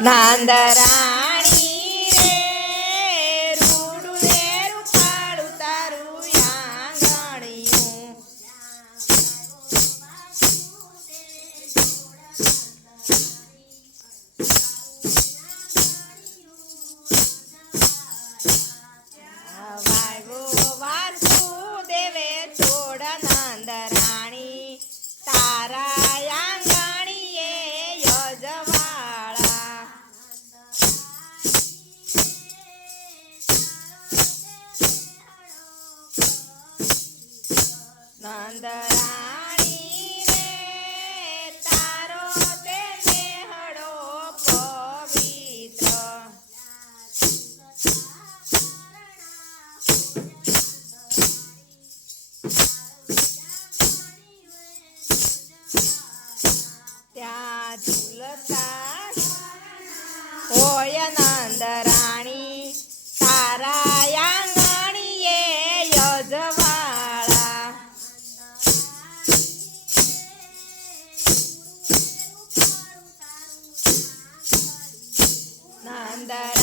નાંદરાણી 男的 That.